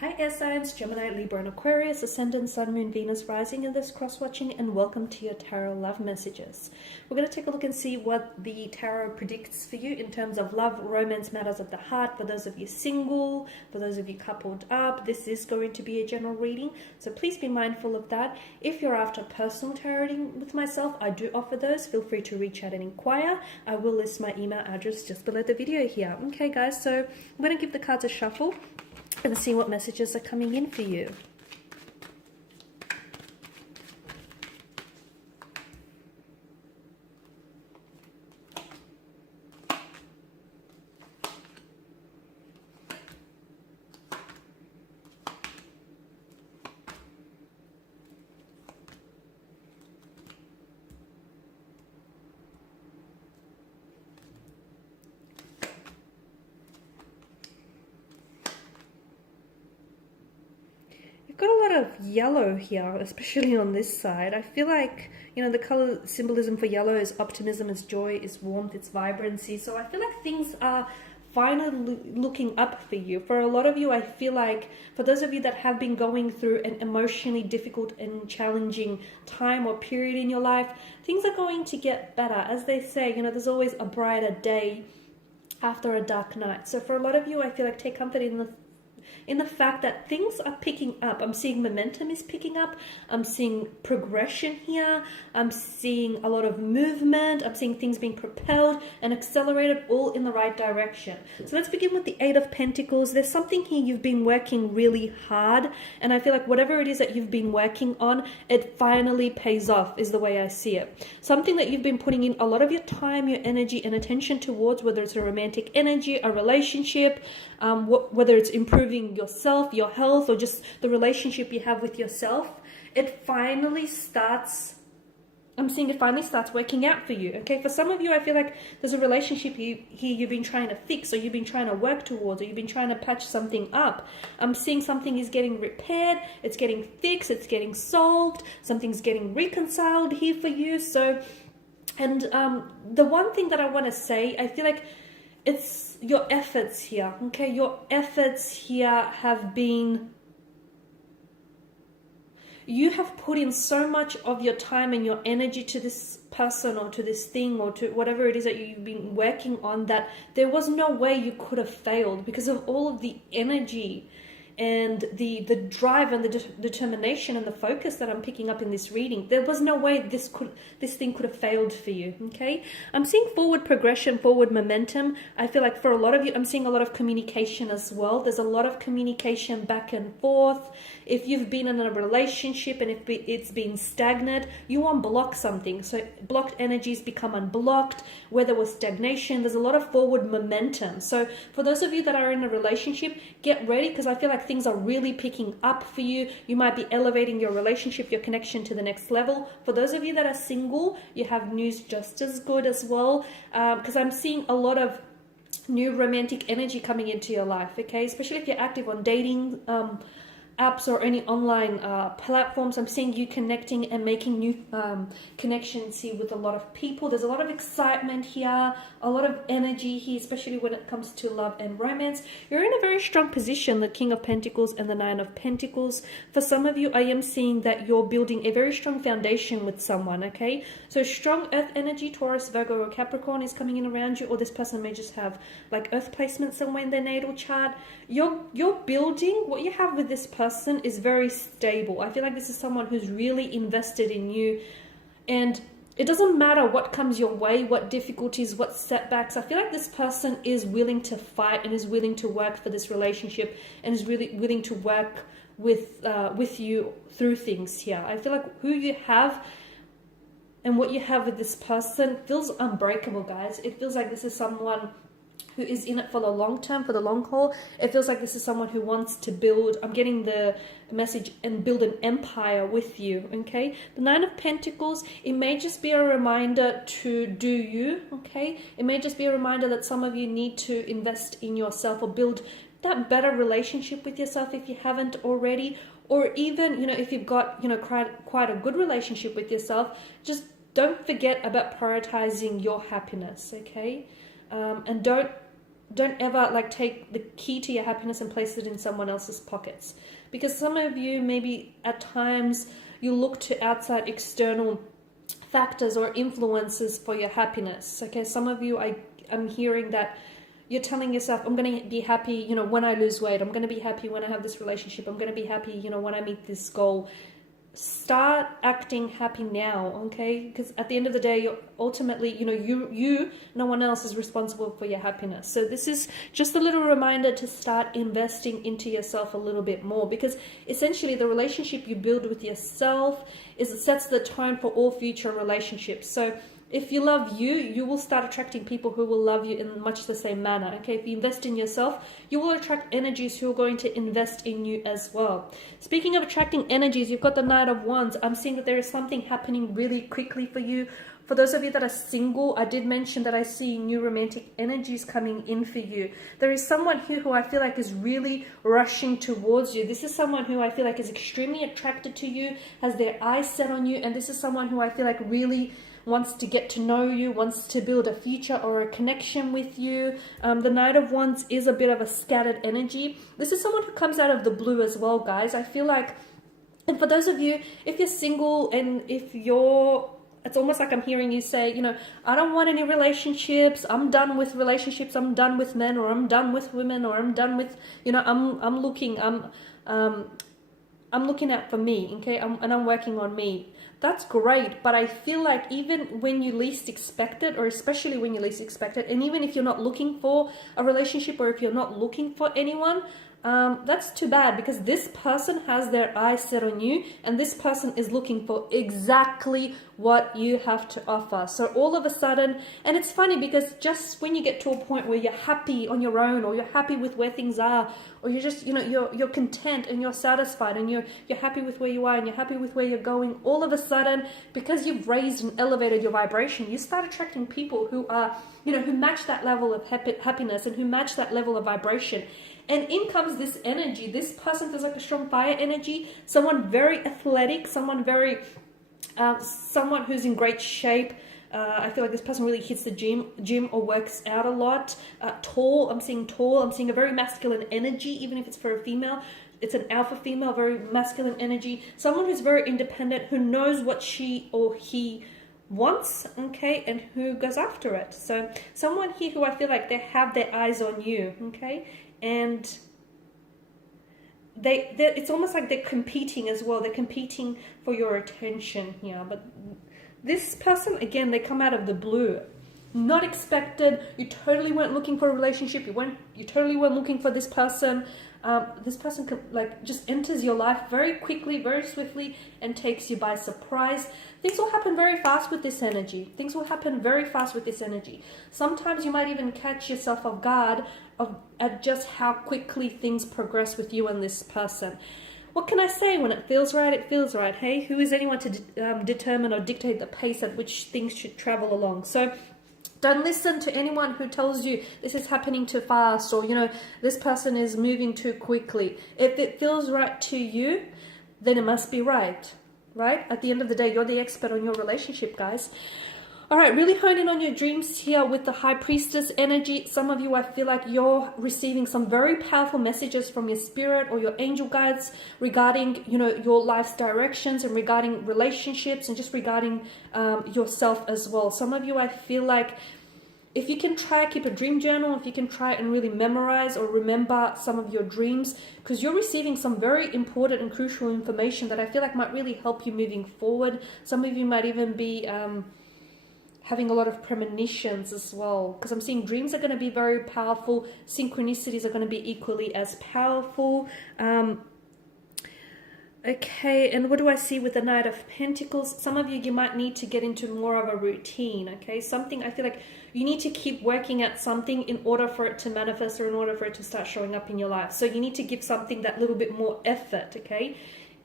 Hi air signs, Gemini, Libra and Aquarius, Ascendant, Sun, Moon, Venus, rising in this cross-watching, and welcome to your tarot love messages. We're going to take a look and see what the tarot predicts for you in terms of love, romance, matters of the heart. For those of you single, for those of you coupled up, this is going to be a general reading, so please be mindful of that. If you're after personal tarot reading with myself, I do offer those. Feel free to reach out and inquire. I will list my email address just below the video here. Okay guys, so I'm going to give the cards a shuffle and see what messages are coming in for you. Got a lot of yellow here, especially on this side. I feel like, you know, the color symbolism for yellow is optimism, is joy, is warmth, it's vibrancy. So I feel like things are finally looking up for you. For a lot of you, I feel like, for those of you that have been going through an emotionally difficult and challenging time or period in your life, things are going to get better. As they say, you know, there's always a brighter day after a dark night. So for a lot of you, I feel like take comfort in the fact that things are picking up. I'm seeing momentum is picking up. I'm seeing progression here. I'm seeing a lot of movement. I'm seeing things being propelled and accelerated all in the right direction. So let's begin with the Eight of Pentacles. There's something here you've been working really hard, and I feel like whatever it is that you've been working on, it finally pays off, is the way I see it. Something that you've been putting in a lot of your time, your energy and attention towards, whether it's a romantic energy, a relationship, whether it's improving yourself, your health, or just the relationship you have with yourself, it finally starts, I'm seeing it finally starts working out for you. Okay, for some of you, I feel like there's a relationship here you've been trying to fix, or you've been trying to work towards, or you've been trying to patch something up. I'm seeing something is getting repaired, it's getting fixed, it's getting solved, something's getting reconciled here for you. So, and the one thing that I want to say, I feel like it's your efforts here, okay? Your efforts here have been, you have put in so much of your time and your energy to this person or to this thing or to whatever it is that you've been working on, that there was no way you could have failed because of all of the energy and the drive and the determination and the focus that I'm picking up in this reading. There was no way this thing could have failed for you, okay? I'm seeing forward progression, forward momentum. I feel like for a lot of you, I'm seeing a lot of communication as well. There's a lot of communication back and forth. If you've been in a relationship and if it's been stagnant, you unblock something. So blocked energies become unblocked. Where there was stagnation, there's a lot of forward momentum. So for those of you that are in a relationship, get ready, because I feel like things are really picking up for you. You might be elevating your relationship, your connection to the next level. For those of you that are single, you have news just as good as well, because I'm seeing a lot of new romantic energy coming into your life, okay? Especially if you're active on dating apps or any online platforms. I'm seeing you connecting and making new connections here with a lot of people. There's a lot of excitement here, a lot of energy here, especially when it comes to love and romance. You're in a very strong position, the King of Pentacles and the Nine of Pentacles. For some of you, I am seeing that you're building a very strong foundation with someone, okay? So strong earth energy, Taurus, Virgo or Capricorn is coming in around you, or this person may just have like earth placement somewhere in their natal chart. You're building, what you have with this person is very stable. I feel like this is someone who's really invested in you, and it doesn't matter what comes your way, what difficulties, what setbacks. I feel like this person is willing to fight and is willing to work for this relationship and is really willing to work with you through things here. I feel like who you have and what you have with this person feels unbreakable, guys. It feels like this is someone who is in it for the long term, for the long haul. It feels like this is someone who wants to build, I'm getting the message, and build an empire with you, okay? The Nine of Pentacles, it may just be a reminder to do you, okay? It may just be a reminder that some of you need to invest in yourself or build that better relationship with yourself if you haven't already, or even, you know, if you've got, you know, quite a good relationship with yourself, just don't forget about prioritizing your happiness, okay? And don't don't ever like take the key to your happiness and place it in someone else's pockets, because some of you maybe at times you look to outside external factors or influences for your happiness. Okay, some of you, I'm hearing that you're telling yourself, I'm going to be happy, you know, when I lose weight. I'm going to be happy when I have this relationship. I'm going to be happy, you know, when I meet this goal. Start acting happy now, okay? Because at the end of the day, you're ultimately, you know, you, no one else is responsible for your happiness. So this is just a little reminder to start investing into yourself a little bit more, because essentially the relationship you build with yourself sets the tone for all future relationships. So if you love you, you will start attracting people who will love you in much the same manner. Okay, if you invest in yourself, you will attract energies who are going to invest in you as well. Speaking of attracting energies, you've got the Knight of Wands. I'm seeing that there is something happening really quickly for you. For those of you that are single, I did mention that I see new romantic energies coming in for you. There is someone here who I feel like is really rushing towards you. This is someone who I feel like is extremely attracted to you, has their eyes set on you, and this is someone who I feel like really wants to get to know you, wants to build a future or a connection with you. The Knight of Wands is a bit of a scattered energy. This is someone who comes out of the blue as well, guys. I feel like, and for those of you, if you're single and if you're, it's almost like I'm hearing you say, you know, I don't want any relationships. I'm done with relationships. I'm done with men, or I'm done with women, or I'm done with, you know, I'm looking out for me, okay? And I'm working on me. That's great, but I feel like even when you least expect it, or especially when you least expect it, and even if you're not looking for a relationship, or if you're not looking for anyone, that's too bad, because this person has their eyes set on you, and this person is looking for exactly what you have to offer. So all of a sudden, and it's funny because just when you get to a point where you're happy on your own, or you're happy with where things are, or you're just, you know, you're content and you're satisfied and you're happy with where you are and you're happy with where you're going, all of a sudden, because you've raised and elevated your vibration, you start attracting people who are, you know, who match that level of happiness and who match that level of vibration. And in comes this energy. This person feels like a strong fire energy, someone very athletic, someone who's in great shape. I feel like this person really hits the gym or works out a lot. Tall, I'm seeing a very masculine energy, even if it's for a female. It's an alpha female, very masculine energy. Someone who's very independent, who knows what she or he wants, okay, and who goes after it. So someone here who I feel like they have their eyes on you, okay, and it's almost like they're competing as well. They're competing for your attention here. But this person, again, they come out of the blue. Not expected. You totally weren't looking for a relationship. You totally weren't looking for this person. This person just enters your life very quickly, very swiftly, and takes you by surprise. Things will happen very fast with this energy. Sometimes you might even catch yourself off guard at just how quickly things progress with you and this person. What can I say? When it feels right, it feels right. Hey, who is anyone to determine or dictate the pace at which things should travel along? So don't listen to anyone who tells you this is happening too fast, or, you know, this person is moving too quickly. If it feels right to you, then it must be right, right? At the end of the day, you're the expert on your relationship, guys. All right, really hone in on your dreams here with the High Priestess energy. Some of you, I feel like you're receiving some very powerful messages from your spirit or your angel guides regarding, you know, your life's directions, and regarding relationships, and just regarding yourself as well. Some of you, I feel like, if you can try keep a dream journal, if you can try and really memorize or remember some of your dreams, because you're receiving some very important and crucial information that I feel like might really help you moving forward. Some of you might even be having a lot of premonitions as well, because I'm seeing dreams are going to be very powerful. Synchronicities are going to be equally as powerful. Okay, and what do I see with the Knight of Pentacles? Some of you might need to get into more of a routine, okay? Something, I feel like you need to keep working at something in order for it to manifest, or in order for it to start showing up in your life. So you need to give something that little bit more effort, okay?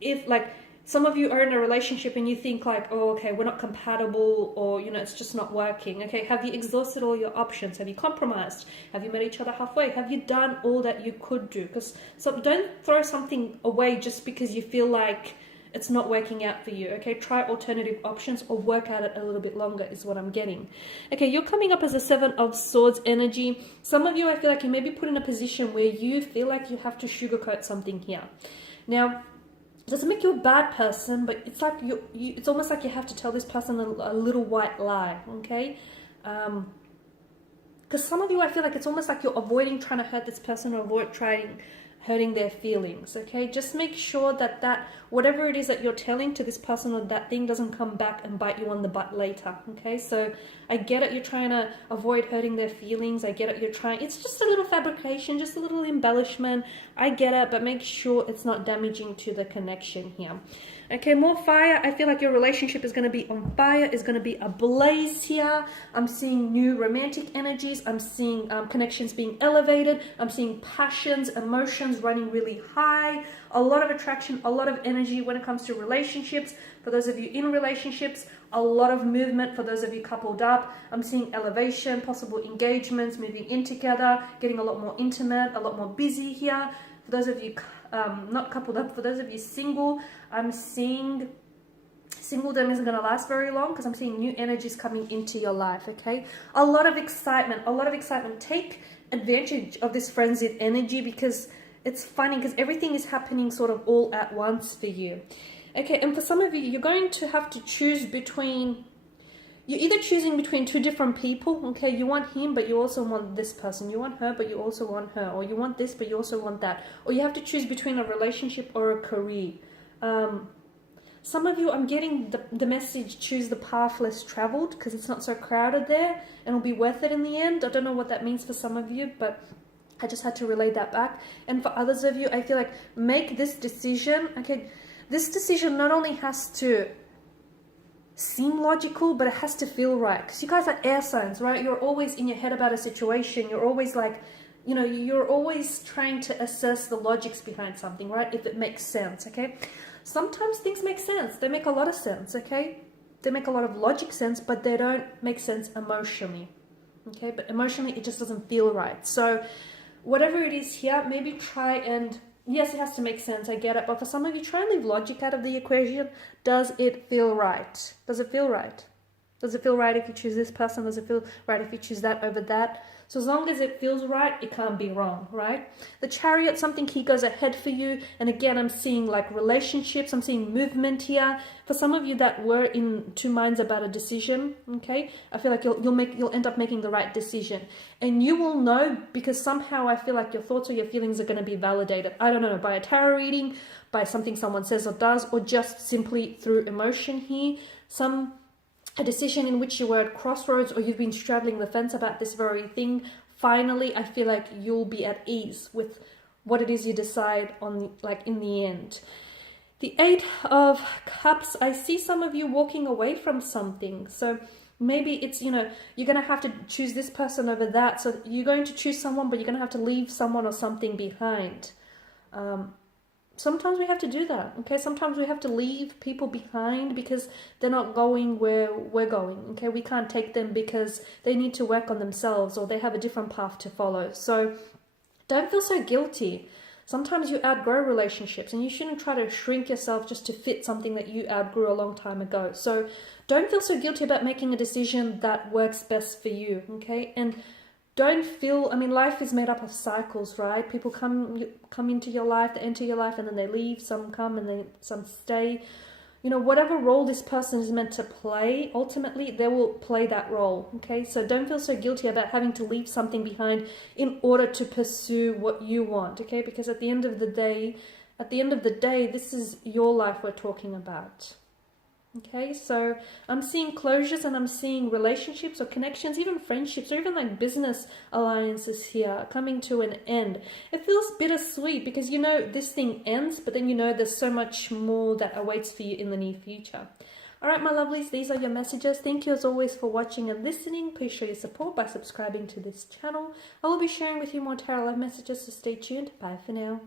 If, like, some of you are in a relationship and you think like, oh, okay, we're not compatible, or, you know, it's just not working. Okay, have you exhausted all your options? Have you compromised? Have you met each other halfway? Have you done all that you could do? Because don't throw something away just because you feel like it's not working out for you, okay? Try alternative options or work at it a little bit longer is what I'm getting. Okay, you're coming up as a Seven of Swords energy. Some of you, I feel like you may be put in a position where you feel like you have to sugarcoat something here. Now, it doesn't make you a bad person, but it's like it's almost like you have to tell this person a little white lie, okay? Because some of you, I feel like it's almost like you're avoiding trying to hurt this person or hurting their feelings, okay? Just make sure that whatever it is that you're telling to this person or that thing doesn't come back and bite you on the butt later, okay? So I get it, you're trying to avoid hurting their feelings. I get it, it's just a little fabrication, just a little embellishment. I get it, but make sure it's not damaging to the connection here. Okay, more fire. I feel like your relationship is going to be on fire, is going to be ablaze here. I'm seeing new romantic energies. I'm seeing connections being elevated. I'm seeing passions, emotions running really high. A lot of attraction, a lot of energy when it comes to relationships. For those of you in relationships, a lot of movement. For those of you coupled up, I'm seeing elevation, possible engagements, moving in together, getting a lot more intimate, a lot more busy here. For those of you not coupled up, for those of you single, I'm seeing singledom isn't going to last very long because I'm seeing new energies coming into your life, okay? A lot of excitement, a lot of excitement. Take advantage of this frenzied energy because it's funny because everything is happening sort of all at once for you. Okay, and for some of you, you're going to have to choose between... You're either choosing between two different people, okay? You want him, but you also want this person. You want her, but you also want her. Or you want this, but you also want that. Or you have to choose between a relationship or a career. Some of you, I'm getting the message, choose the path less traveled because it's not so crowded there and it'll be worth it in the end. I don't know what that means for some of you, but I just had to relay that back. And for others of you, I feel like make this decision, okay? This decision not only has to seem logical, but it has to feel right, because you guys are air signs, right? You're always in your head about a situation. You're always like, you know, you're always trying to assess the logics behind something, right? If it makes sense, okay? Sometimes things make sense. They make a lot of sense, okay? They make a lot of logic sense, but they don't make sense emotionally, okay? But emotionally, it just doesn't feel right. So whatever it is here, maybe try and... Yes, it has to make sense, I get it. But for some of you, try and leave logic out of the equation. Does it feel right? Does it feel right? Does it feel right if you choose this person? Does it feel right if you choose that over that? So as long as it feels right, it can't be wrong, right? The Chariot, something key goes ahead for you. And again, I'm seeing like relationships. I'm seeing movement here. For some of you that were in two minds about a decision, okay? I feel like you'll end up making the right decision. And you will know because somehow I feel like your thoughts or your feelings are going to be validated. I don't know, by a tarot reading, by something someone says or does, or just simply through emotion here. A decision in which you were at crossroads or you've been straddling the fence about this very thing. Finally, I feel like you'll be at ease with what it is you decide on, like in the end. The Eight of Cups, I see some of you walking away from something. So maybe it's, you know, you're going to have to choose this person over that. So you're going to choose someone, but you're going to have to leave someone or something behind. Sometimes we have to do that, okay? Sometimes we have to leave people behind because they're not going where we're going, okay? We can't take them because they need to work on themselves or they have a different path to follow. So don't feel so guilty. Sometimes you outgrow relationships and you shouldn't try to shrink yourself just to fit something that you outgrew a long time ago. So don't feel so guilty about making a decision that works best for you, okay? And don't feel, I mean, life is made up of cycles, right? People come into your life, they enter your life and then they leave. Some come and then some stay. You know, whatever role this person is meant to play, ultimately they will play that role, okay? So don't feel so guilty about having to leave something behind in order to pursue what you want, okay? Because at the end of the day, this is your life we're talking about. Okay, so I'm seeing closures and I'm seeing relationships or connections, even friendships or even like business alliances here coming to an end. It feels bittersweet because you know this thing ends, but then you know there's so much more that awaits for you in the near future. All right, my lovelies, these are your messages. Thank you as always for watching and listening. Please show your support by subscribing to this channel. I will be sharing with you more tarot love messages, so stay tuned. Bye for now.